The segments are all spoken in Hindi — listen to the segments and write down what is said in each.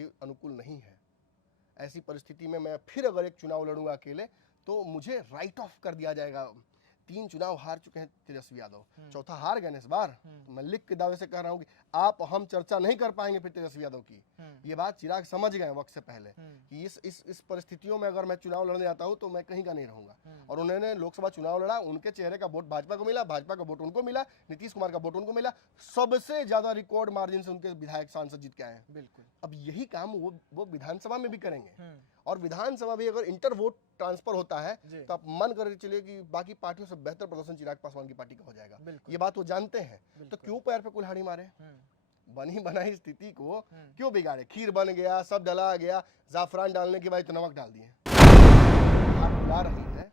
अभी अनुकूल नहीं है। ऐसी परिस्थिति में मैं फिर अगर एक चुनाव लड़ूंगा अकेले तो मुझे राइट ऑफ कर दिया जाएगा। 3 चुनाव हार चुके हैं तेजस्वी यादव, चौथा हार गए इस बार। तो मैं लिख के दावे से कह रहा हूं कि हम चर्चा नहीं कर पाएंगे फिर तेजस्वी यादव की। ये बात चिराग समझ गए वक्त से पहले कि इस परिस्थितियों में अगर मैं चुनाव लड़ने जाता हूं तो मैं कहीं का नहीं रहूंगा। और उन्होंने लोकसभा चुनाव लड़ा, उनके चेहरे का वोट भाजपा को मिला, भाजपा का वोट उनको मिला, नीतीश कुमार का वोट उनको मिला, सबसे ज्यादा रिकॉर्ड मार्जिन से उनके विधायक सांसद जीत के आए हैं। बिल्कुल। अब यही काम वो विधानसभा में भी करेंगे। और विधानसभा भी अगर इंटर वोट ट्रांसफर होता है तो आप मन कर चलिए कि बाकी पार्टियों से बेहतर प्रदर्शन चिराग पासवान की पार्टी का हो जाएगा। ये बात वो जानते हैं। तो क्यों पैर पे कुल्हाड़ी मारे? बनी बनाई स्थिति को क्यों बिगाड़े? खीर बन गया, सब डला गया, जाफरान डालने के बाद तो नमक डाल दिए। आप बुला रही है,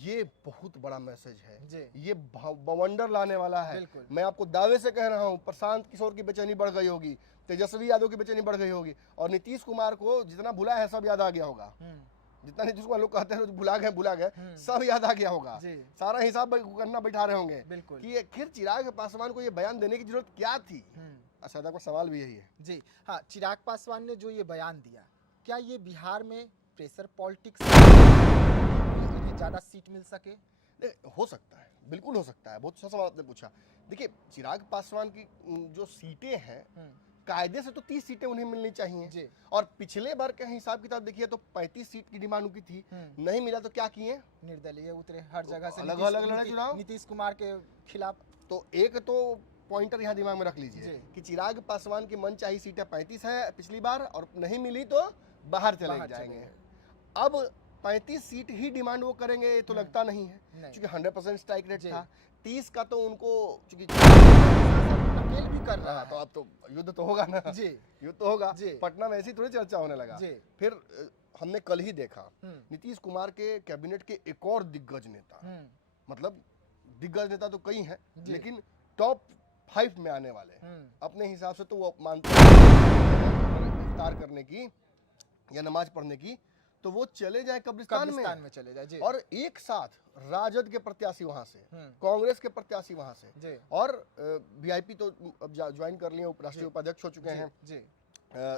ये बहुत बड़ा मैसेज है, ये बवंडर लाने वाला है। मैं आपको दावे से कह रहा हूँ, प्रशांत किशोर की बेचैनी बढ़ गई होगी, तेजस्वी यादव की बेचैनी बढ़ गई होगी, और नीतीश कुमार को जितना भुला है सब याद आ गया होगा। जितना नीतीश कुमार लोग कहते हैं भुला गए, सब याद आ गया होगा। सारा हिसाब करना बैठा रहे होंगे कि आखिर चिराग पासवान को ये बयान देने की जरूरत क्या थी। अच्छा, आपका सवाल भी यही है जी। हाँ, चिराग पासवान ने जो ये बयान दिया, क्या ये बिहार में प्रेशर पॉलिटिक्स ज्यादा सीट मिल सके? हो सकता है, बिल्कुल हो सकता है। बहुत अच्छा सवाल आपने पूछा। देखिए, चिराग पासवान की जो सीटें हैं, कायदे से तो 30 सीटें उन्हें मिलनी चाहिए। और पिछले बार के हिसाब किताब देखिए तो 35 सीट की डिमांड उनकी थी, नहीं मिला तो क्या किए? निर्दलीय उतरे, हर जगह से अलग लड़े चुनाव नीतीश कुमार के खिलाफ। तो एक तो पॉइंटर यहाँ दिमाग में रख लीजिए कि चिराग पासवान की मनचाही सीटें 35 है पिछली बार, और नहीं मिली तो बाहर चले जाएंगे। अब 35 सीट ही डिमांड वो करेंगे तो लगता नहीं है, क्योंकि 100% स्ट्राइक रेट था। 30 का तो उनको चूंकि अकेले भी कर रहा है, तो अब तो युद्ध तो होगा ना जी, युद्ध तो होगा। पटना में ऐसी थोड़ी चर्चा होने लगा। फिर हमने कल ही देखा नीतीश कुमार के कैबिनेट के एक और दिग्गज नेता, मतलब दिग्गज नेता तो कई हैं लेकिन टॉप 5 में आने वाले अपने हिसाब से तो वो मानते हैं इफ्तार करने की या नमाज पढ़ने की, तो वो चले जाए कब्रिस्तान में चले जाए। और एक साथ राजद के प्रत्याशी वहां से, कांग्रेस के प्रत्याशी वहां से, और वीआईपी तो अब ज्वाइन कर लिए, राष्ट्रीय उपाध्यक्ष हो चुके हैं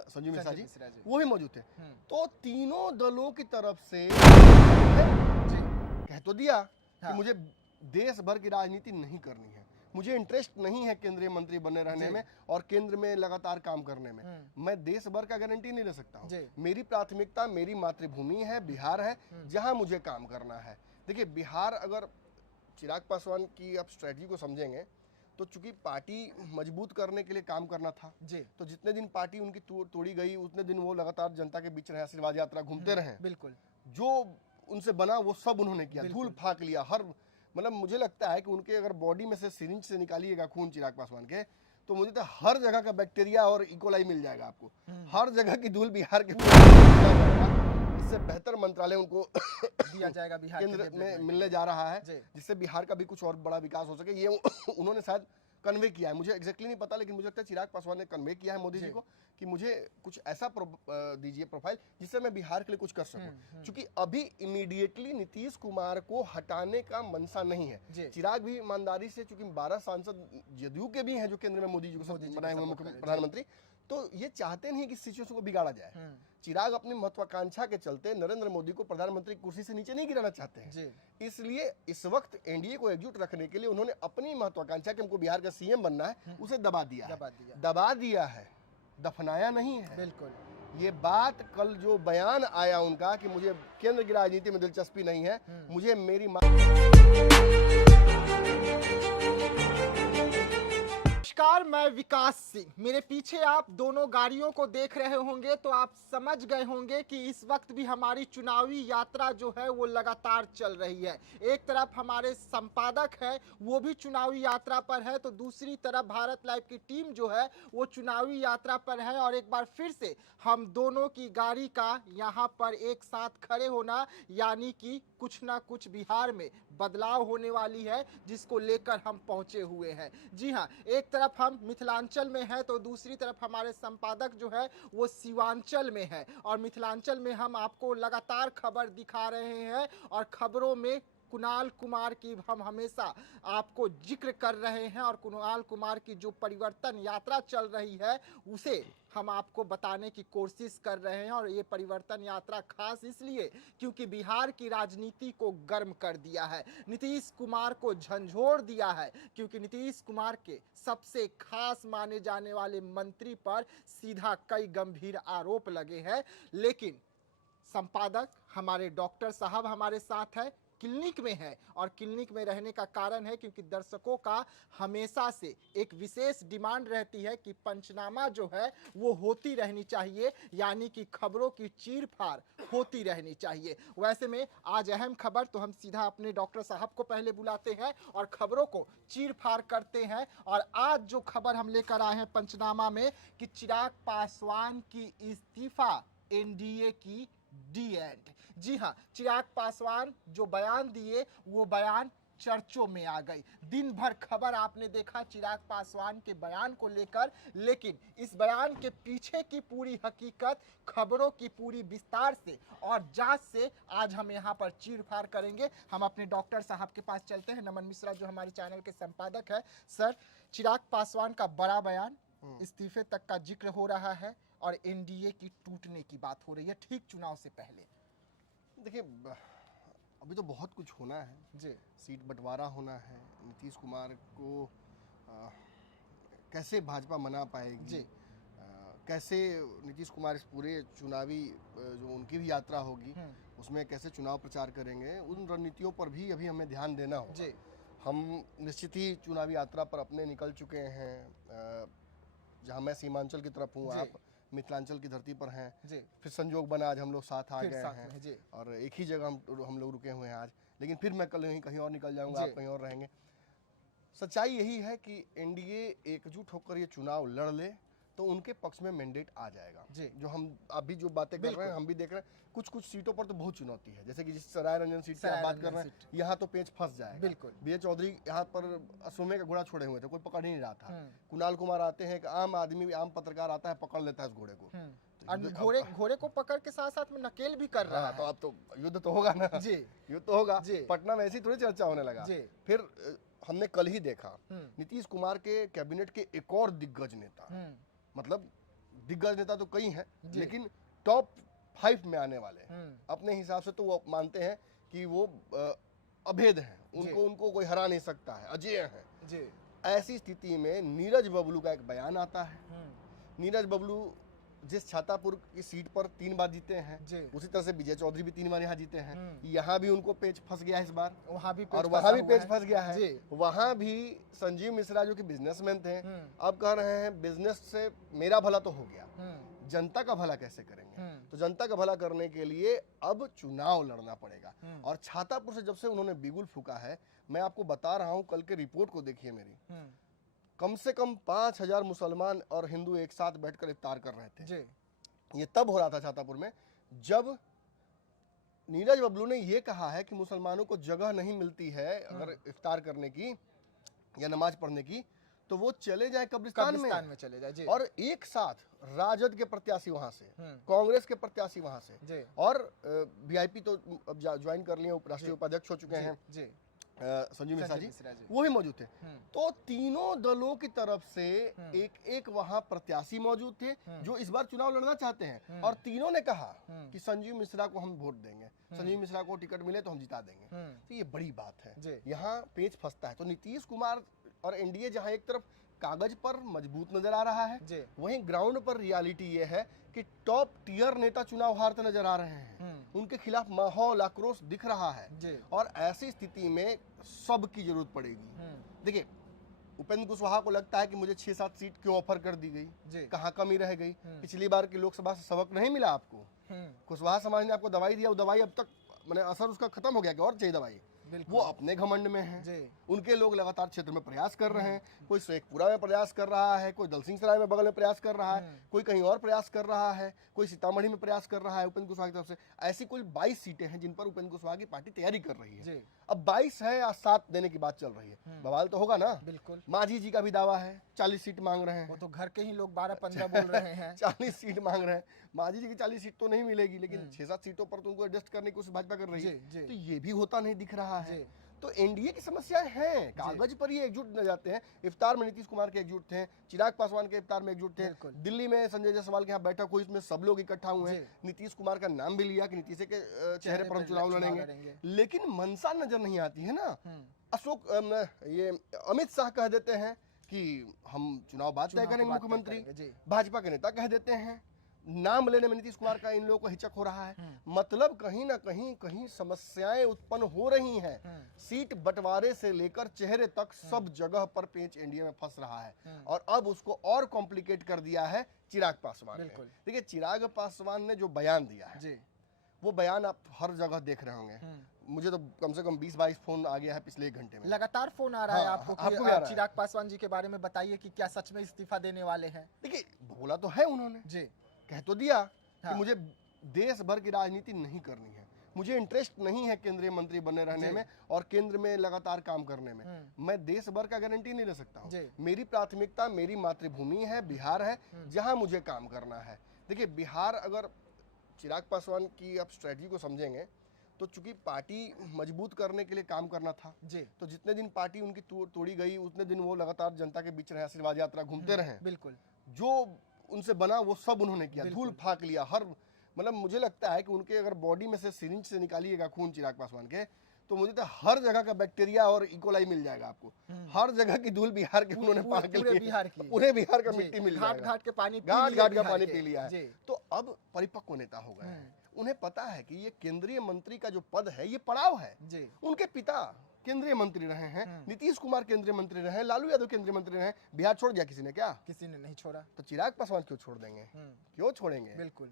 संजीव मिश्रा जी, वो भी मौजूद थे। तो तीनों दलों की तरफ से कह तो दिया कि मुझे देश भर की राजनीति नहीं करनी है, मुझे इंटरेस्ट नहीं है केंद्रीय मंत्री बने रहने में और केंद्र में लगातार काम करने में। मैं देश भर का गारंटी नहीं ले सकता हूँ। मेरी प्राथमिकता मेरी मातृभूमि है, बिहार है, जहां मुझे काम करना है। देखिए, बिहार अगर चिराग पासवान की आप स्ट्रेटजी को समझेंगे तो चूंकि पार्टी मजबूत करने के लिए काम करना था, तो जितने दिन पार्टी उनकी तोड़ी गई उतने दिन वो लगातार जनता के बीच रहे, आशीर्वाद यात्रा घूमते रहे। बिल्कुल, जो उनसे बना वो सब उन्होंने किया, धूल फाक लिया। हर मतलब मुझे लगता है कि उनके अगर बॉडी में से सिरिंज से निकालिएगा खून चिराग पासवान के, तो मुझे तो हर जगह का बैक्टीरिया और इकोलाई मिल जाएगा आपको। हर जगह की धूल बिहार के इससे बेहतर मंत्रालय उनको दिया जाएगा बिहार केंद्र में मिलने जा रहा है, जिससे बिहार का भी कुछ और बड़ा विकास हो सके। ये उन्होंने शायद कन्वे किया है, मुझे एग्जैक्टली नहीं पता, लेकिन मुझे लगता है चिराग पासवान ने कन्वे किया है मोदी जी को कि मुझे कुछ ऐसा दीजिए प्रोफाइल जिससे मैं बिहार के लिए कुछ कर सकूं। क्योंकि अभी इमीडिएटली नीतीश कुमार को हटाने का मनसा नहीं है। चिराग भी ईमानदारी से, चूंकि 12 सांसद जदयू के भी हैं जो केंद्र में मोदी जी को बनाए हुए प्रधानमंत्री, तो ये चाहते नहीं कि सिचुएशन को बिगाड़ा जाए। चिराग अपनी महत्वाकांक्षा के चलते नरेंद्र मोदी को प्रधानमंत्री कुर्सी से नीचे नहीं गिराना चाहते हैं। इसलिए इस वक्त एनडीए को एकजुट रखने के लिए उन्होंने अपनी महत्वाकांक्षा कि हमको बिहार का सीएम बनना है, उसे दबा दिया है, दफनाया नहीं है। बिल्कुल। ये बात कल जो बयान आया उनका कि मुझे केंद्र की राजनीति में दिलचस्पी नहीं है, मुझे मेरी नमस्कार, मैं विकास सिंह। मेरे पीछे आप दोनों गाड़ियों को देख रहे होंगे तो आप समझ गए होंगे कि इस वक्त भी हमारी चुनावी यात्रा जो है वो लगातार चल रही है। एक तरफ हमारे संपादक है वो भी चुनावी यात्रा पर है, तो दूसरी तरफ भारत लाइव की टीम जो है वो चुनावी यात्रा पर है। और एक बार फिर से हम दोनों की गाड़ी का यहाँ पर एक साथ खड़े होना, यानी कि कुछ ना कुछ बिहार में बदलाव होने वाली है, जिसको लेकर हम पहुंचे हुए हैं। जी हाँ, एक तरफ हम मिथिलांचल में हैं तो दूसरी तरफ हमारे संपादक जो है वो सीमांचल में है। और मिथिलांचल में हम आपको लगातार खबर दिखा रहे हैं और खबरों में कुणाल कुमार की हम हमेशा आपको जिक्र कर रहे हैं। और कुणाल कुमार की जो परिवर्तन यात्रा चल रही है उसे हम आपको बताने की कोशिश कर रहे हैं। और ये परिवर्तन यात्रा खास इसलिए क्योंकि बिहार की राजनीति को गर्म कर दिया है, नीतीश कुमार को झंझोर दिया है, क्योंकि नीतीश कुमार के सबसे खास माने जाने वाले मंत्री पर सीधा कई गंभीर आरोप लगे हैं। लेकिन संपादक हमारे डॉक्टर साहब हमारे साथ है, क्लिनिक में है, और क्लिनिक में रहने का कारण है क्योंकि दर्शकों का हमेशा से एक विशेष डिमांड रहती है कि पंचनामा जो है वो होती रहनी चाहिए, यानी कि खबरों की चीर-फाड़ होती रहनी चाहिए। वैसे में आज अहम खबर, तो हम सीधा अपने डॉक्टर साहब को पहले बुलाते हैं और खबरों को चीर-फाड़ करते हैं। और आज जो खबर हम लेकर आए हैं पंचनामा में कि चिराग पासवान की इस्तीफा, एनडीए की डी एंड। जी हाँ, चिराग पासवान जो बयान दिए वो बयान चर्चों में आ गई। दिन भर खबर आपने देखा चिराग पासवान के बयान को लेकर, लेकिन इस बयान के पीछे की पूरी हकीकत, खबरों की पूरी विस्तार से और जांच से आज हम यहाँ पर चीर-फाड़ करेंगे। हम अपने डॉक्टर साहब के पास चलते हैं, नमन मिश्रा जो हमारे चैनल के संपादक है। सर, चिराग पासवान का बड़ा बयान, इस्तीफे तक का जिक्र हो रहा है और एनडीए की टूटने की बात हो रही है ठीक चुनाव से पहले। देखिए, अभी तो बहुत कुछ होना है जी, सीट बंटवारा होना है। नीतीश कुमार को कैसे भाजपा मना पाएगी जी, कैसे नीतीश कुमार इस पूरे चुनावी जो उनकी भी यात्रा होगी उसमें कैसे चुनाव प्रचार करेंगे, उन रणनीतियों पर भी अभी हमें ध्यान देना होगा। जी, हम निश्चित ही चुनावी यात्रा पर अपने निकल चुके हैं। जहाँ मैं सीमांचल की तरफ हूँ, जी। आप मिथिलांचल की धरती पर हैं। जी, फिर संजोग बना आज हम लोग साथ आ फिर गए साथ हैं में, जी। और एक ही जगह हम लोग रुके हुए हैं आज। लेकिन फिर मैं कल कहीं और निकल जाऊंगा, जी। आप कहीं और रहेंगे। सच्चाई यही है कि एनडीए एकजुट होकर ये चुनाव लड़ ले तो उनके पक्ष में मैंडेट आ जाएगा। जी। जो हम अभी जो बातें कर रहे हैं, हम भी देख रहे हैं, कुछ कुछ सीटों पर तो बहुत चुनौती है। जैसे कि जिस सराय रंजन सीट की आप बात कर रहे हैं, यहाँ तो पेच फंस जाएगा। बिल्कुल। बीए चौधरी यहाँ पर असुमे का घोड़ा छोड़े हुए थे, कोई पकड़ ही नहीं रहा था। कुणाल कुमार आते हैं, एक आम आदमी, आम पत्रकार आता है, पकड़ लेता है उस घोड़े को। और घोड़े को पकड़ के साथ साथ में नकेल भी कर रहा है। तो अब तो युद्ध तो होगा ना। जी, युद्ध तो होगा। जी। पटना में ऐसी थोड़ी चर्चा होने लगा। जी। फिर हमने कल ही देखा नीतीश कुमार के कैबिनेट के एक और दिग्गज नेता, मतलब दिग्गज नेता तो कई हैं, लेकिन टॉप 5 में आने वाले अपने हिसाब से तो वो मानते हैं कि वो अभेद हैं, उनको कोई हरा नहीं सकता है, अजेय हैं। जी। ऐसी स्थिति में नीरज बबलू का एक बयान आता है। नीरज बबलू जिस छातापुर की सीट पर 3 बार जीते हैं, उसी तरह से विजय चौधरी भी 3 बार यहाँ जीते हैं। यहाँ भी उनको पेच फंस गया इस बार, वहाँ भी और वहाँ भी पेच फंस गया है। वहाँ भी संजीव मिश्रा जो कि बिजनेसमैन थे, अब कह रहे हैं बिजनेस से मेरा भला तो हो गया, जनता का भला कैसे करेंगे। तो जनता का भला करने के लिए अब चुनाव लड़ना पड़ेगा। और छातापुर से जब से उन्होंने बिगुल फूका है, मैं आपको बता रहा हूँ, कल के रिपोर्ट को देखिए मेरी, कम से कम 5000 मुसलमान और हिंदू एक साथ बैठकर इफ्तार कर रहे थे। जी। ये तब हो रहा था छातापुर में जब नीरज बबलू ने ये कहा है कि मुसलमानों को जगह नहीं मिलती है अगर इफ्तार करने की या नमाज पढ़ने की, तो वो चले जाए कब्रिस्तान में चले जाए। जी। और एक साथ राजद के प्रत्याशी वहां से, कांग्रेस के प्रत्याशी वहां से, और वीआईपी तो अब ज्वाइन कर लिए, राष्ट्रीय उपाध्यक्ष हो चुके हैं जी। संजीव मिश्रा जी, वो भी मौजूद थे। तो तीनों दलों की तरफ से एक एक वहां प्रत्याशी मौजूद थे जो इस बार चुनाव लड़ना चाहते हैं, और तीनों ने कहा कि संजीव मिश्रा को हम वोट देंगे, संजीव मिश्रा को टिकट मिले तो हम जिता देंगे। तो ये बड़ी बात है, यहाँ पेच फंसता है। तो नीतीश कुमार और एनडीए जहाँ एक तरफ कागज पर मजबूत नजर आ रहा है, वहीं ग्राउंड पर रियलिटी ये है कि टॉप टियर नेता चुनाव हारते नजर आ रहे हैं, उनके खिलाफ माहौल आक्रोश दिख रहा है। और ऐसी स्थिति में सबकी जरूरत पड़ेगी। देखिए, उपेंद्र कुशवाहा को लगता है कि मुझे 6-7 सीट क्यों ऑफर कर दी गई, कहाँ कमी रह गई, पिछली बार की लोकसभा से सबक नहीं मिला आपको। कुशवाहा समाज ने आपको दवाई दिया, वो दवाई अब तक मैंने असर उसका खत्म हो गया कि और चाहिए दवाई। वो अपने घमंड में है, उनके लोग लगातार क्षेत्र में प्रयास कर रहे हैं, कोई शेखपुरा में प्रयास कर रहा है, कोई दलसिंह सराय में बगल में प्रयास कर रहा है, कोई कहीं और प्रयास कर रहा है, कोई सीतामढ़ी में प्रयास कर रहा है उपेंद्र कुशवाहा की तरफ से। ऐसी कुल 22 सीटें हैं जिन पर उपेंद्र कुशवाहा की पार्टी तैयारी कर रही है। अब 22 है या 7 देने की बात चल रही है, बवाल तो होगा ना। बिल्कुल। मांझी जी का भी दावा है 40 सीट मांग रहे हैं, वो तो घर के ही लोग 12-15 बोल रहे हैं। 40 सीट मांग रहे हैं। मांझी जी की 40 सीट तो नहीं मिलेगी, लेकिन 6-7 सीटों पर तो उनको एडजस्ट करने की कोशिश भाजपा कर रही है। तो ये भी होता नहीं दिख रहा है। तो एनडीए की समस्याएं हैं, कागज पर ही एकजुट न जाते हैं। इफ्तार में नीतीश कुमार के एकजुट थे, चिराग पासवान के इफ्तार में एकजुट थे, दिल्ली में संजय जायसवाल के यहाँ बैठक हुई, इसमें सब लोग इकट्ठा हुए हैं, नीतीश कुमार का नाम भी लिया कि नीतीश के चेहरे पर हम चुनाव लड़ेंगे, लेकिन मनसा नजर नहीं आती है ना। ये अमित शाह कह देते हैं कि हम चुनाव बाद तय करेंगे मुख्यमंत्री, भाजपा के नेता कह देते हैं, नाम लेने में नीतीश कुमार का इन लोगों को हिचक हो रहा है। मतलब कहीं ना कहीं समस्याएं उत्पन्न हो रही हैं। सीट बंटवारे से लेकर चेहरे तक सब जगह पर पेंच एनडीए में फंस रहा है और अब उसको और कॉम्प्लिकेट कर दिया है चिराग पासवान ने। देखिए चिराग पासवान ने जो बयान दिया है वो बयान आप हर जगह देख रहे होंगे। मुझे तो कम से कम 20-22 फोन आ गया है पिछले 1 घंटे में, लगातार फोन आ रहा है आपको कि चिराग पासवान जी के बारे में बताइए कि क्या सच में इस्तीफा देने वाले हैं। देखिए बोला तो है उन्होंने जी, कह तो दिया कि मुझे देश भर की राजनीति नहीं करनी है, मुझे इंटरेस्ट नहीं है केंद्रीय मंत्री बने रहने में और केंद्र में लगातार काम करने में। मैं देश भर का गारंटी नहीं ले सकता हूँ। मेरी प्राथमिकता मेरी मातृभूमि है, बिहार है, जहां मुझे काम करना है। देखिए बिहार, अगर चिराग पासवान की आप स्ट्रेटजी को समझेंगे तो चूंकि पार्टी मजबूत करने के लिए काम करना था जी, तो जितने दिन पार्टी उनकी तोड़ी गई उतने दिन वो लगातार जनता के बीच रहे, आशीर्वाद यात्रा घूमते रहे। बिल्कुल, जो उनसे बना वो सब उन्होंने किया, धूल फाक लिया। हर मतलब मुझे लगता है कि उनके अगर बॉडी में से सिरिंज से निकालिएगा खून चिराग पासवान के, तो मुझे तो हर जगह का बैक्टीरिया और इकोलाई मिल जाएगा आपको। हर जगह की धूल बिहार के उन्होंने पूरे बिहार का मिट्टी मिल जाएगा, घाट का पानी पी लिया है। तो अब परिपक्व नेता हो गए हैं, उन्हें पता है कि ये केंद्रीय मंत्री का जो पद है ये पड़ाव है। उनके पिता केंद्रीय मंत्री रहे हैं, नीतीश कुमार केंद्रीय मंत्री रहे, लालू यादव केंद्रीय मंत्री रहे। बिहार छोड़ दिया किसी ने? क्या किसी ने नहीं छोड़ा। तो चिराग पासवान क्यों छोड़ देंगे? क्यों छोड़ेंगे? बिल्कुल,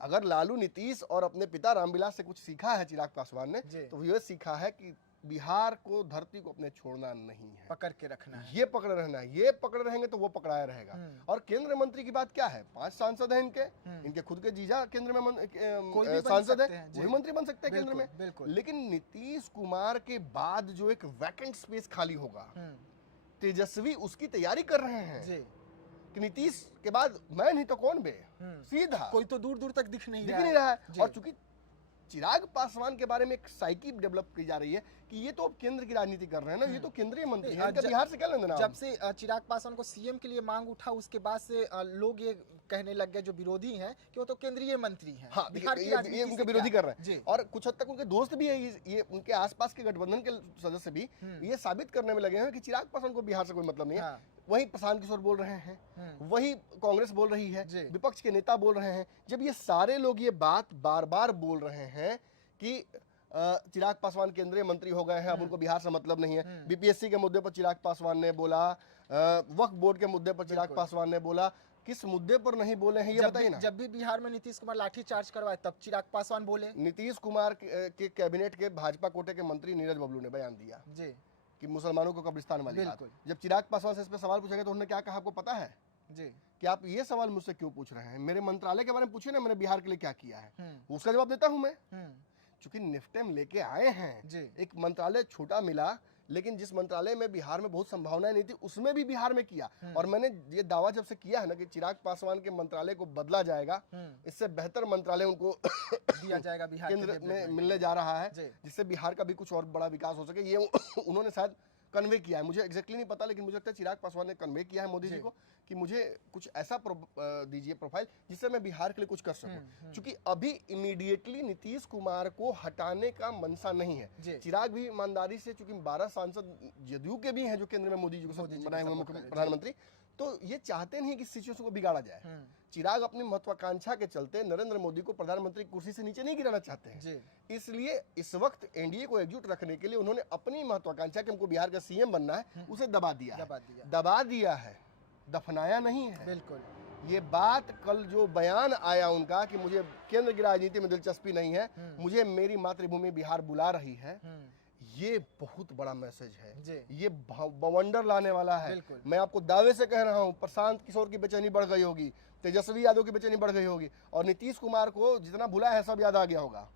अगर लालू, नीतीश और अपने पिता रामविलास से कुछ सीखा है चिराग पासवान ने, तो ये सीखा है कि बिहार को, धरती को अपने छोड़ना नहीं है, पकड़ के रखना है। ये पकड़े रहना है, ये पकड़े रहेंगे तो वो पकड़ाया रहेगा। और केंद्र मंत्री की बात क्या है? 5 सांसद हैं इनके खुद के जीजा केंद्र में सांसद है, वही मंत्री बन सकते हैं केंद्र में। लेकिन नीतीश कुमार के बाद जो एक वैकेंट स्पेस खाली होगा, तेजस्वी उसकी तैयारी कर रहे हैं कि नीतीश के बाद मैं नहीं तो कौन बे, सीधा कोई तो दूर दूर तक दिख नहीं रहा है। और चूंकि चिराग पासवान के बारे में एक साइकी डेवलप की जा रही है कि ये तो केंद्र की राजनीति कर रहे हैं ना, ये तो केंद्रीय मंत्री है, बिहार से क्या लेना देना। जब से चिराग पासवान को सीएम के लिए मांग उठा उसके बाद से लोग ये कहने लग गए जो विरोधी हैं कि वो तो केंद्रीय मंत्री हैं। हाँ, बिहार की ये उनके विरोधी कर रहे हैं और कुछ हद तक उनके दोस्त भी है, ये उनके आसपास के गठबंधन के सदस्य भी ये साबित करने में लगे हैं कि चिराग पासवान को बिहार से कोई मतलब नहीं है। वही प्रशांत किशोर बोल रहे हैं, वही कांग्रेस बोल रही है, विपक्ष के नेता बोल रहे हैं। जब ये सारे लोग ये बात बार बार बोल रहे हैं कि चिराग पासवान केंद्रीय मंत्री हो गए हैं, अब उनको बिहार से मतलब नहीं है। बीपीएससी के मुद्दे पर चिराग पासवान ने बोला, वक्फ बोर्ड के मुद्दे पर चिराग पासवान ने बोला, किस मुद्दे पर नहीं बोले हैं ये बताइए ना। जब भी बिहार में नीतीश कुमार लाठीचार्ज करवाए तब चिराग पासवान बोले। नीतीश कुमार के कैबिनेट के भाजपा कोटे के मंत्री नीरज बबलू ने बयान दिया जी कि मुसलमानों को कब्रिस्तान वाली बात। जब चिराग पासवान से इस पे सवाल पूछेंगे तो उन्होंने क्या कहा आपको पता है जी कि आप ये सवाल मुझसे क्यों पूछ रहे हैं? मेरे मंत्रालय के बारे में पूछिए ना, मैंने बिहार के लिए क्या किया है, उसका जवाब देता हूं मैं। चूंकि निफ्टेम लेके आए हैं, एक मंत्रालय छोटा मिला, लेकिन जिस मंत्रालय में बिहार में बहुत संभावनाएं नहीं थी उसमें भी बिहार में किया। और मैंने ये दावा जब से किया है ना कि चिराग पासवान के मंत्रालय को बदला जाएगा, इससे बेहतर मंत्रालय उनको दिया जाएगा बिहार केंद्र में मिलने जा रहा है, जिससे बिहार का भी कुछ और बड़ा विकास हो सके। ये उन्होंने शायद कन्वे किया है, मुझे एग्जैक्टली नहीं पता, लेकिन मुझे लगता है चिराग पासवान ने कन्वे किया है मोदी जी को कि मुझे कुछ ऐसा दीजिए प्रोफाइल जिससे मैं बिहार के लिए कुछ कर सकूं। क्योंकि अभी इमीडिएटली नीतीश कुमार को हटाने का मनसा नहीं है। चिराग भी ईमानदारी से, चूंकि 12 सांसद जदयू के भी हैं जो केंद्र में मोदी जी को बनाए हुए मुख्य प्रधानमंत्री, तो ये चाहते नहीं कि सिचुएशन को बिगाड़ा जाए। चिराग अपनी महत्वाकांक्षा के चलते नरेंद्र मोदी को प्रधानमंत्री कुर्सी से नीचे नहीं गिराना चाहते हैं। इसलिए इस वक्त एनडीए को एकजुट रखने के लिए उन्होंने अपनी महत्वाकांक्षा कि हमको बिहार का सीएम बनना है उसे दबा दिया है, दफनाया नहीं है। बिल्कुल, ये बात कल जो बयान आया उनका कि मुझे केंद्र की राजनीति में दिलचस्पी नहीं है, मुझे मेरी मातृभूमि बिहार बुला रही है, ये बहुत बड़ा मैसेज है, ये बवंडर लाने वाला है। मैं आपको दावे से कह रहा हूं, प्रशांत किशोर की बेचैनी बढ़ गई होगी, तेजस्वी यादव की बेचैनी बढ़ गई होगी, और नीतीश कुमार को जितना भुला है सब याद आ गया होगा।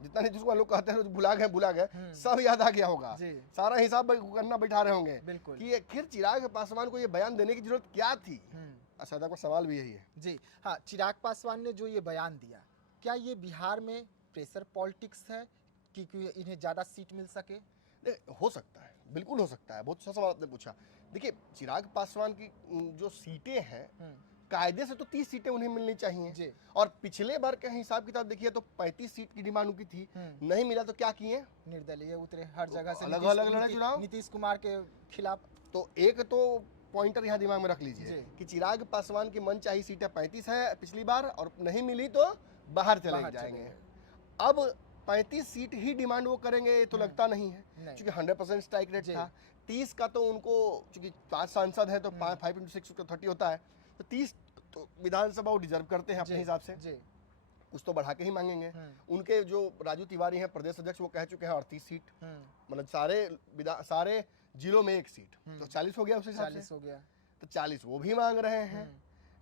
जितना नीतीश कुमार लोग कहते हैं भुला गए, सब याद आ गया होगा। सारा हिसाब करना बैठा रहे होंगे कि आखिर चिराग पासवान को ये बयान देने की जरूरत क्या थी। अच्छा, आपका सवाल भी यही है जी। हाँ, चिराग पासवान ने जो ये बयान दिया, क्या ये बिहार में प्रेशर पॉलिटिक्स है कि इन्हें ज्यादा सीट मिल सके? हो सकता है, बिल्कुल हो सकता है। बहुत अच्छा सवाल आपने पूछा। देखिए, चिराग पासवान की जो सीटें हैं, कायदे से तो 30 सीटें उन्हें मिलनी चाहिए जी। और पिछले बार का हिसाब किताब देखिए तो 35 सीट की डिमांड उनकी थी, नहीं मिला तो क्या किए, निर्दलीय उतरे हर जगह से, अलग अलग लड़े चुनाव। नीतीश कुमार के खिलाफ। तो एक तो पॉइंटर यहाँ दिमाग में रख लीजिए कि चिराग पासवान की मनचाही सीटें 35 है पिछली बार, और नहीं मिली तो बाहर चले जाएंगे। अब 35 सीट ही डिमांड वो करेंगे ये तो लगता नहीं है, क्योंकि 100% स्ट्राइक रेट था। 30 का तो उनको, चूंकि 5 सांसद है तो 5 × 6 = 30 होता है, तो 30 तो विधानसभा वो डिजर्व करते हैं अपने हिसाब से, कुछ तो बढ़ा के ही मांगेंगे। उनके जो राजू तिवारी हैं प्रदेश अध्यक्ष, वो कह चुके हैं 38 सीट, मतलब सारे जिलों में 1 सीट, तो 40 हो गया उस हिसाब से, 40 हो गया, तो 40 वो भी मांग रहे हैं।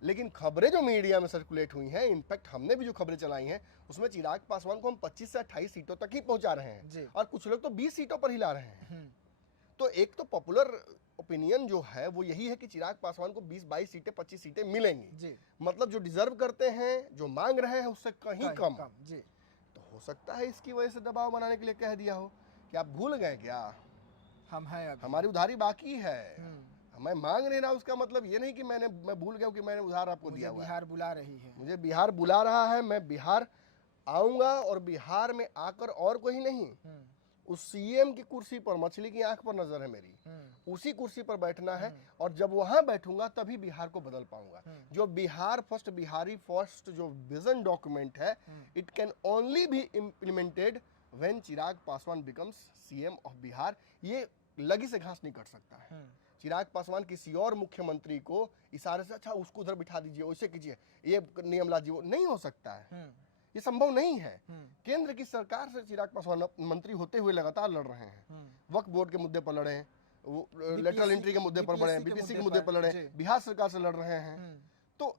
लेकिन खबरें जो मीडिया में सर्कुलेट हुई हैं, इनफैक्ट हमने भी जो खबरें चलाई हैं, उसमें चिराग पासवान को हम 25 से 28 सीटों तक ही पहुंचा रहे हैं, और कुछ लोग तो 20 सीटों पर ही ला रहे हैं। तो एक तो पॉपुलर ओपिनियन जो है वो यही है कि चिराग पासवान को 20-22 सीटें 25 सीटें मिलेंगी, मतलब जो डिजर्व करते हैं, जो मांग रहे हैं उससे कहीं कम। तो हो सकता है इसकी वजह से दबाव बनाने के लिए कह दिया हो कि आप भूल गए क्या, हम हैं, हमारी उधारी बाकी है, मैं मांग रही ना, उसका मतलब ये नहीं कि मैं भूल गया कि मैंने उधार आपको दिया हुआ है। बिहार बुला रही है, मुझे बिहार बुला रहा है, मैं बिहार आऊंगा, और बिहार में आकर और कोई नहीं, उस सीएम की कुर्सी पर, मछली की आंख पर नजर है मेरी, उसी कुर्सी पर बैठना है, और जब वहां बैठूंगा तभी बिहार को बदल पाऊंगा। जो बिहार फर्स्ट, बिहारी फर्स्ट जो विजन डॉक्यूमेंट है, it can only be implemented when Chirag Paswan becomes CM of Bihar. ये लगी से घास नहीं कट सकता है। चिराग पासवान किसी और मुख्यमंत्री को इशारे से, अच्छा उसको उधर बिठा दीजिए, वैसे कीजिए, ये नियम ला दीजिए, नहीं हो सकता है, ये संभव नहीं है। केंद्र की सरकार से चिराग पासवान मंत्री होते हुए लगातार लड़ रहे हैं, वक्फ बोर्ड के मुद्दे पर लड़े हैं, लेटरल एंट्री के मुद्दे पर लड़े, बीपीएससी के मुद्दे पर लड़े, बिहार सरकार से लड़ रहे हैं। तो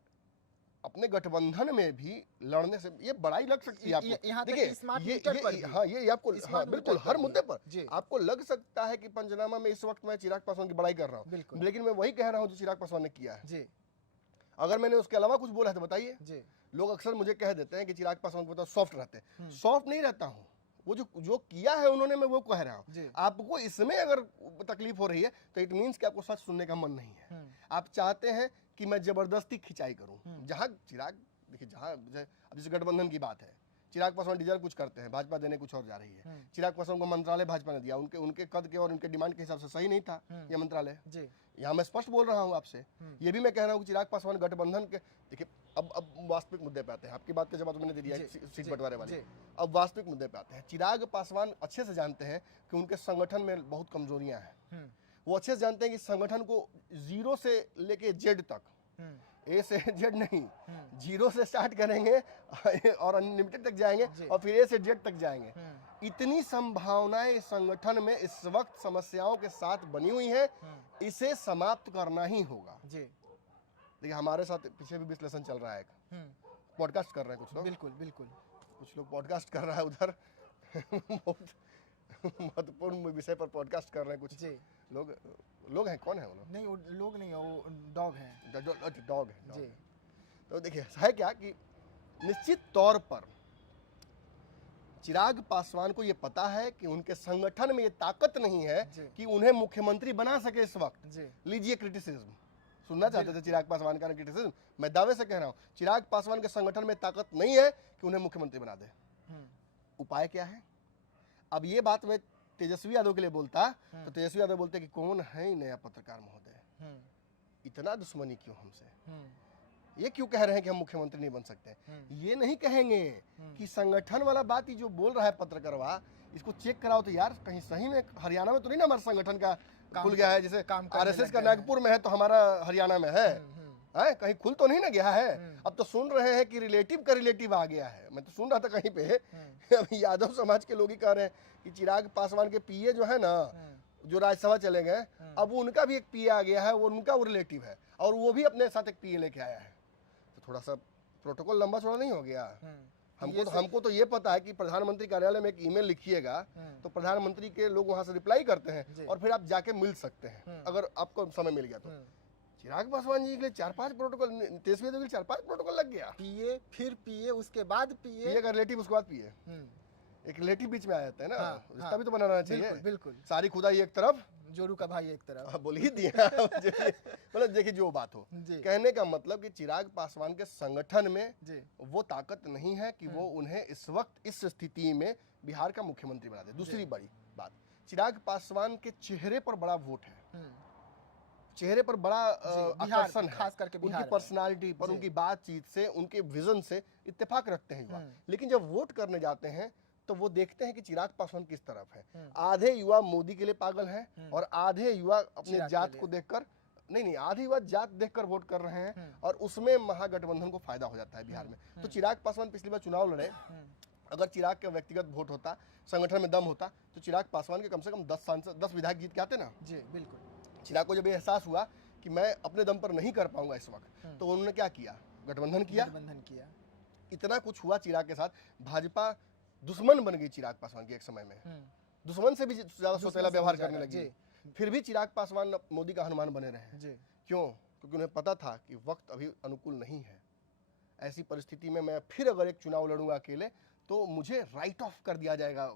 अपने गठबंधन में भी लड़ने से ये बड़ाई लग सकती है आपको। देखिए ये आपको, हाँ बिल्कुल, हर मुद्दे पर आपको लग सकता है कि पंचनामा में इस वक्त मैं चिराग पासवान की बड़ाई कर रहा हूँ, लेकिन मैं वही कह रहा हूँ जो चिराग पासवान ने किया है। अगर मैंने उसके अलावा कुछ बोला है तो बताइए। लोग अक्सर मुझे कह देते हैं कि चिराग पासवान को बताओ सॉफ्ट रहते हैं, सॉफ्ट नहीं रहता हूँ, वो जो किया है उन्होंने, मैं वो कह रहा हूँ। आपको इसमें अगर तकलीफ हो रही है तो इट मीन्स कि आपको सच सुनने का मन नहीं है, आप चाहते हैं कि मैं जबरदस्ती खिंचाई करूं। जहां चिराग, देखिए जहां अब जैसे गठबंधन की बात है, चिराग पासवान डिजर्व कुछ करते हैं, भाजपा देने कुछ और जा रही है। चिराग पासवान को मंत्रालय भाजपा ने दिया, उनके कद के और उनके डिमांड के हिसाब से सही नहीं था ये मंत्रालय। यहाँ मैं स्पष्ट बोल रहा हूँ आपसे, ये भी मैं कह रहा हूँ कि चिराग पासवान गठबंधन के, देखिए अब वास्तविक मुद्दे पे आते हैं, आपकी बात का जवाब मैंने दे दिया सीट बंटवारे वाले। अब वास्तविक मुद्दे पे आते हैं। चिराग पासवान अच्छे से जानते हैं कि उनके संगठन में बहुत कमजोरियां हैं, वो अच्छे से जानते हैं कि संगठन को 0 से लेके Z तक, A से Z नहीं, 0 से स्टार्ट करेंगे और अनलिमिटेड तक जाएंगे, और फिर A से Z तक जाएंगे। इतनी संभावनाएं इस संगठन में इस वक्त समस्याओं के साथ बनी हुई है, इसे समाप्त करना ही होगा। देखिए हमारे साथ पीछे भी विश्लेषण चल रहा है, पॉडकास्ट कर रहे हैं कुछ लोग, बिल्कुल कुछ लोग पॉडकास्ट कर रहा है उधर बहुत महत्वपूर्ण विषय पर पॉडकास्ट कर रहे हैं कुछ लोग हैं। कौन है वो लोग? नहीं, वो लोग नहीं है, वो डॉग है, डॉग है। तो देखिए है क्या कि निश्चित तौर पर चिराग पासवान को ये पता है कि उनके संगठन में ये ताकत नहीं है कि उन्हें मुख्यमंत्री बना सके इस वक्त। लीजिए क्रिटिसिज्म, सुनना चाहते थे चिराग पासवान का क्रिटिसिज्म, मैं दावे से कह रहा हूं चिराग पासवान के संगठन में ताकत नहीं है कि उन्हें मुख्यमंत्री बना दे। उपाय क्या है? अब ये बात मैं तेजस्वी यादव के लिए बोलता तो तेजस्वी यादव बोलते कि कौन है नया पत्रकार महोदय, इतना दुश्मनी क्यों हमसे, ये क्यों कह रहे हैं कि हम मुख्यमंत्री नहीं बन सकते। ये नहीं कहेंगे कि संगठन वाला बात ही जो बोल रहा है पत्रकारवा, इसको चेक कराओ तो यार कहीं सही में हरियाणा में तो नहीं ना हमारे संगठन का खुल गया है, जैसे आरएसएस का नागपुर में है तो हमारा हरियाणा में है, कहीं खुल तो नहीं ना गया है। अब तो सुन रहे हैं कि रिलेटिव का रिलेटिव आ गया है, मैं तो सुन रहा था कहीं पे अभी यादव समाज के लोग ही कह रहे हैं कि चिराग पासवान के पीए जो है ना, जो राज्यसभा चले गए, अब उनका भी एक पीए आ गया है, वो उनका वो रिलेटिव है, और वो भी अपने साथ एक पीए लेके आया है। तो थोड़ा सा प्रोटोकॉल लंबा चौड़ा नहीं हो गया? हमको तो ये पता है कि प्रधानमंत्री कार्यालय में एक ईमेल लिखिएगा तो प्रधानमंत्री के लोग वहां से रिप्लाई करते हैं और फिर आप जाके मिल सकते हैं अगर आपको समय मिल गया तो। चिराग पासवान जी के लिए 4-5 प्रोटोकॉल, तेजस्वी यादव के 4-5 प्रोटोकॉल लग गया। पीए, फिर पीए, उसके बाद पीए का रिलेटिव, उसके बाद पीए। एक रिलेटिव बीच में आ जाता है ना, हाँ, रिश्ता हाँ, भी तो बना रहना चाहिए। बिल्कुल बिल्कुल। सारी खुदाई एक तरफ, जोरू का भाई एक तरफ। हाँ, बोल ही दिया। मतलब देखिए जो बात हो, जी कहने का मतलब कि चिराग पासवान के संगठन में जी वो ताकत नहीं है कि वो उन्हें इस वक्त इस स्थिति में बिहार का मुख्यमंत्री बना दे। दूसरी बड़ी बात, चिराग पासवान के चेहरे पर बड़ा वोट है, चेहरे पर बड़ा बिहार, आकर्षण है, खास करके बिहार उनकी में। पर्सनालिटी पर, जी। उनकी बातचीत से, उनके विजन से इत्तेफाक रखते हैं युवा। लेकिन जब वोट करने जाते हैं तो वो देखते हैं कि चिराग पासवान किस तरफ है। आधे युवा मोदी के लिए पागल हैं और आधे युवा अपने चिराग जात के को लिए। देखकर, नहीं आधे युवा जात देखकर वोट कर रहे हैं और उसमें महागठबंधन को फायदा हो जाता है बिहार में। तो चिराग पासवान पिछली बार चुनाव लड़े, अगर चिराग का व्यक्तिगत वोट होता, संगठन में दम होता, तो चिराग पासवान के कम से कम 10 सांसद, 10 विधायक जीत के आते ना। जी बिल्कुल। चिराग को जब ये एहसास हुआ कि मैं अपने दम पर नहीं कर पाऊंगा इस वक्त, तो उन्होंने क्या किया, गठबंधन किया। इतना कुछ हुआ चिराग के साथ, भाजपा दुश्मन बन गई चिराग पासवान की एक समय में, दुश्मन से भी ज्यादा सौतेला व्यवहार करने लगी। फिर भी चिराग पासवान मोदी का हनुमान बने रहे। क्यों? क्योंकि उन्हें पता था कि वक्त अभी अनुकूल नहीं है। ऐसी परिस्थिति में मैं फिर अगर एक चुनाव लड़ूंगा अकेले तो मुझे राइट ऑफ कर दिया जाएगा।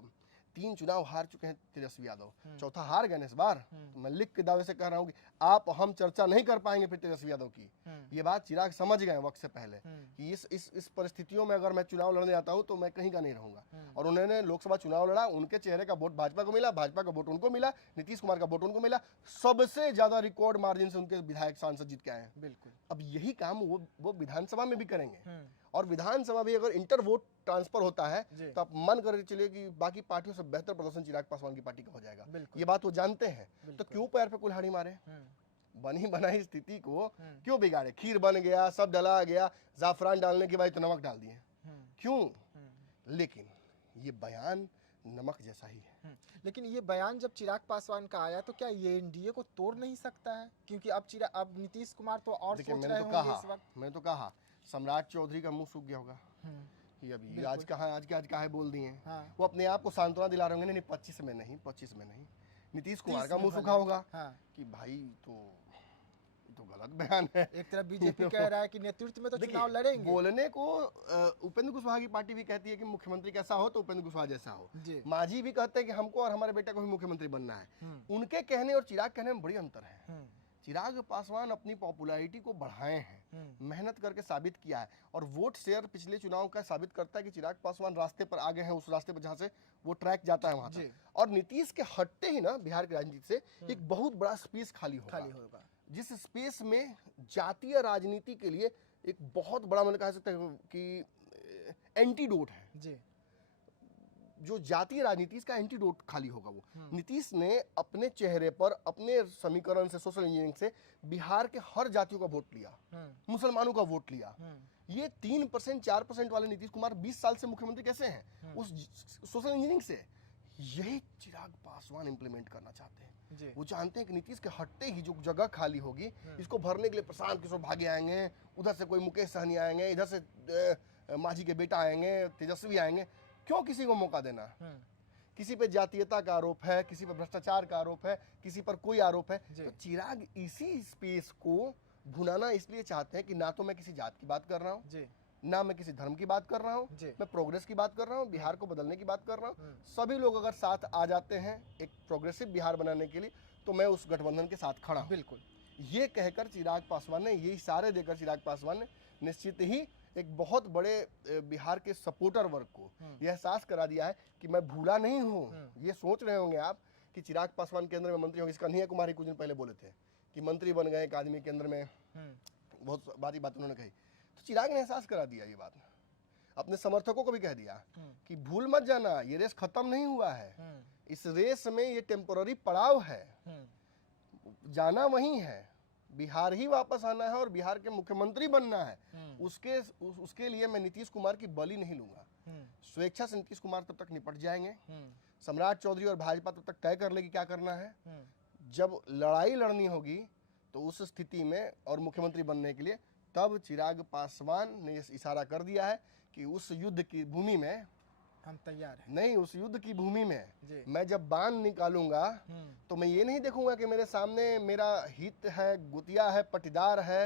3 चुनाव हार चुके हैं तेजस्वी यादव, चौथा हार गए इस बार। तो मैं लिख के दावे से कह रहा हूँ कि आप हम चर्चा नहीं कर पाएंगे फिर तेजस्वी यादव की। ये बात चिराग समझ गए वक्त से पहले कि इस परिस्थितियों में अगर मैं चुनाव लड़ने जाता हूँ तो मैं कहीं का नहीं रहूंगा। और उन्होंने लोकसभा चुनाव लड़ा, उनके चेहरे का वोट भाजपा को मिला, भाजपा का वोट उनको मिला, नीतीश कुमार का वोट उनको मिला, सबसे ज्यादा रिकॉर्ड मार्जिन से उनके विधायक सांसद जीत के आए हैं। बिल्कुल। अब यही काम वो विधानसभा में भी करेंगे। और विधानसभा भी अगर इंटर वोट ट्रांसफर होता है तो आप मन कर चलिए कि बाकी पार्टियों से बेहतर प्रदर्शन चिराग पासवान की पार्टी का हो जाएगा। ये बात वो जानते हैं, तो क्यों पैर पे कुल्हाड़ी मारे, बनी बनाई स्थिति को क्यों बिगाड़े। खीर बन गया, सब डला गया, जाफरान डालने के बाद तो नमक डाल दिए, क्यों? लेकिन ये बयान नमक जैसा ही है। लेकिन ये बयान जब चिराग पासवान का आया तो क्या ये एनडीए को तोड़ नहीं सकता है? क्योंकि अब नीतीश कुमार तो और सोच रहे होंगे इस वक्त। मैंने तो कहा सम्राट चौधरी का मुंह सूख गया होगा कि अभी आज कहाँ बोल दिए हैं। हाँ। वो अपने आप को सांत्वना दिला रहे होंगे, नहीं 25 में नहीं। नीतीश कुमार का मुंह सूखा होगा कि भाई तो गलत बयान है। एक तरफ बीजेपी कह रहा है कि नेतृत्व में तो चुनाव लड़ेंगे। बोलने को उपेंद्र कुशवाहा की पार्टी भी कहती है कि मुख्यमंत्री कैसा हो तो उपेंद्र कुशवाहा जैसा हो। मांझी भी कहते हैं कि हमको और हमारे बेटे को भी मुख्यमंत्री बनना है। उनके कहने और चिराग कहने में बड़ी अंतर है। चिराग पासवान अपनी पॉपुलैरिटी को बढ़ाए हैं, मेहनत करके साबित किया है, और वोट शेयर पिछले चुनाव का साबित करता है कि चिराग पासवान रास्ते पर आगे हैं, उस रास्ते पर जहां से वो ट्रैक जाता है वहां तक। और नीतीश के हटते ही ना बिहार की राजनीति से एक बहुत बड़ा स्पेस खाली होगा, जिस स्पेस में जातीय राजनीति के लिए एक बहुत बड़ा, मैंने कह सकता हूं कि एंटीडोट है। जो जातीय राजनीति इसका एंटीडोट खाली होगा वो। नीतीश ने अपने चेहरे पर, अपने समीकरण से, सोशल इंजीनियरिंग से बिहार के हर जातियों का वोट लिया, मुसलमानों का वोट लिया। ये 3% 4% वाले नीतीश कुमार 20 साल से मुख्यमंत्री कैसे हैं? उस सोशल इंजीनियरिंग से। यही चिराग पासवान इंप्लीमेंट करना चाहते हैं। वो जानते हैं कि नीतीश के हटते ही जो जगह खाली होगी, इसको भरने के लिए प्रशांत किशोर भागे आएंगे, उधर से कोई मुकेश सहनी आएंगे, इधर से मांझी के बेटा आएंगे, तेजस्वी आएंगे। क्यों किसी को मौका देना? किसी पे जातीयता का आरोप है, किसी पे भ्रष्टाचार का आरोप है, किसी पर कोई आरोप है। तो चिराग इसी स्पेस को भुनाना इसलिए चाहते हैं कि ना तो मैं किसी जात की बात कर रहा हूँ, ना मैं किसी धर्म की बात कर रहा हूँ, मैं प्रोग्रेस की बात कर रहा हूँ, बिहार को बदलने की बात कर रहा हूँ। सभी लोग अगर साथ आ जाते हैं एक प्रोग्रेसिव बिहार बनाने के लिए, तो मैं उस गठबंधन के साथ खड़ा हूँ। बिल्कुल। ये कहकर चिराग पासवान ने, ये इशारे देकर चिराग पासवान ने निश्चित ही एक बहुत बड़े बिहार के सपोर्टर वर्ग को यह एहसास करा दिया है कि मैं भूला नहीं हूँ। ये सोच रहे होंगे आप कि चिराग पासवान केंद्र में मंत्री होंगे। इसका कन्हैया कुमार कुछ दिन पहले बोले थे कि मंत्री बन गए एक आदमी केंद्र में, बहुत बात उन्होंने कही। तो चिराग ने एहसास करा दिया ये बात, अपने समर्थकों को भी कह दिया कि भूल मत जाना, ये रेस खत्म नहीं हुआ है। इस रेस में ये टेम्पोररी पड़ाव है, जाना वही है, बिहार ही वापस आना है और बिहार के मुख्यमंत्री बनना है। उसके लिए मैं नीतीश कुमार की बलि नहीं लूंगा। स्वेच्छा से नीतीश कुमार तब तक निपट जाएंगे, सम्राट चौधरी और भाजपा तब तक तय कर लेगी क्या करना है। जब लड़ाई लड़नी होगी तो उस स्थिति में और मुख्यमंत्री बनने के लिए, तब चिराग पासवान ने इशारा कर दिया है कि उस युद्ध की भूमि में हम तैयार हैं। नहीं, उस युद्ध की भूमि में मैं जब बाण निकालूंगा तो मैं ये नहीं देखूंगा कि मेरे सामने मेरा हित है, गुतिया है, पटीदार है,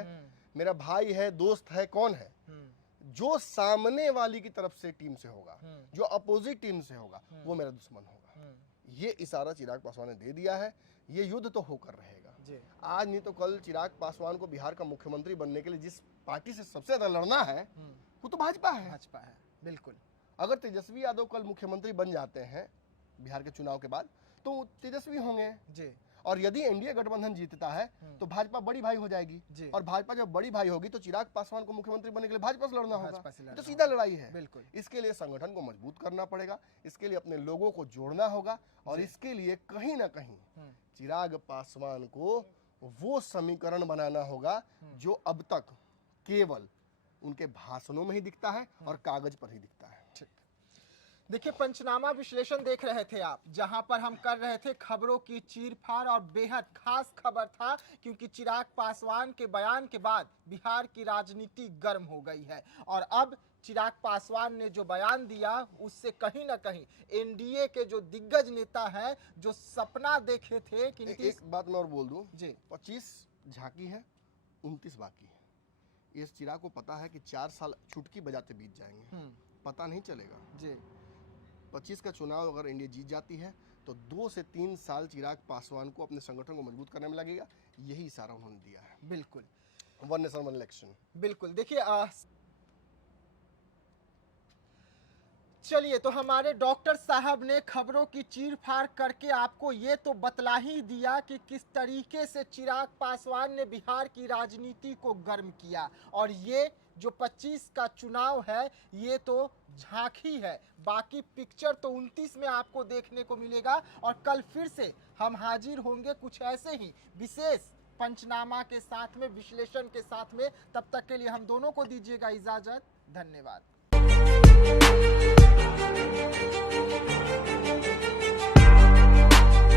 मेरा भाई है, दोस्त है, कौन है। जो सामने वाली की तरफ से टीम से होगा, जो अपोजिट टीम से होगा, वो मेरा दुश्मन होगा। ये इशारा चिराग पासवान ने दे दिया है। ये युद्ध तो होकर रहेगा आज नहीं तो कल। चिराग पासवान को बिहार का मुख्यमंत्री बनने के लिए जिस पार्टी से सबसे ज्यादा लड़ना है वो तो भाजपा है। भाजपा है, बिल्कुल। अगर तेजस्वी यादव कल मुख्यमंत्री बन जाते हैं बिहार के चुनाव के बाद तो तेजस्वी होंगे जी। और यदि एनडीए गठबंधन जीतता है तो भाजपा बड़ी भाई हो जाएगी और भाजपा जब बड़ी भाई होगी तो चिराग पासवान को मुख्यमंत्री बनने के लिए भाजपा से लड़ना होगा। तो सीधा लड़ाई है। बिल्कुल। इसके लिए संगठन को मजबूत करना पड़ेगा, इसके लिए अपने लोगों को जोड़ना होगा और इसके लिए कहीं ना कहीं चिराग पासवान को वो समीकरण बनाना होगा जो अब तक केवल उनके भाषणों में ही दिखता है और कागज पर ही दिखता है। देखिए, पंचनामा विश्लेषण देख रहे थे आप, जहां पर हम कर रहे थे खबरों की चीरफाड़ और बेहद खास खबर था क्योंकि चिराग पासवान के बयान के बाद बिहार की राजनीति गर्म हो गई है और अब चिराग पासवान ने जो बयान दिया उससे कहीं ना कहीं एनडीए के जो दिग्गज नेता हैं, जो सपना देखे थे कि एक बात मैं और बोल दूं जी, 25 झांकी है, 29 बाकी है। इस चिराग को पता है कि 4 साल चुटकी बजाते बीत जाएंगे, पता नहीं चलेगा जी। 25 का चुनाव अगर इंडिया जीत जाती है तो 2 से 3 साल चिराग पासवान को अपने संगठन को मजबूत करने में लगेगा। यही इशारा उन्होंने दिया है। बिल्कुल। One nation one election. बिल्कुल। देखिए, चलिए, तो हमारे डॉक्टर साहब ने खबरों की चीरफाड़ करके आपको ये तो बतला ही दिया कि किस तरीके से चिराग पासवान ने बिहार की राजनीति को गर्म किया और ये जो 25 का चुनाव है ये तो झांकी है, बाकी पिक्चर तो 29 में आपको देखने को मिलेगा और कल फिर से हम हाजिर होंगे कुछ ऐसे ही विशेष पंचनामा के साथ में, विश्लेषण के साथ में। तब तक के लिए हम दोनों को दीजिएगा इजाजत। धन्यवाद।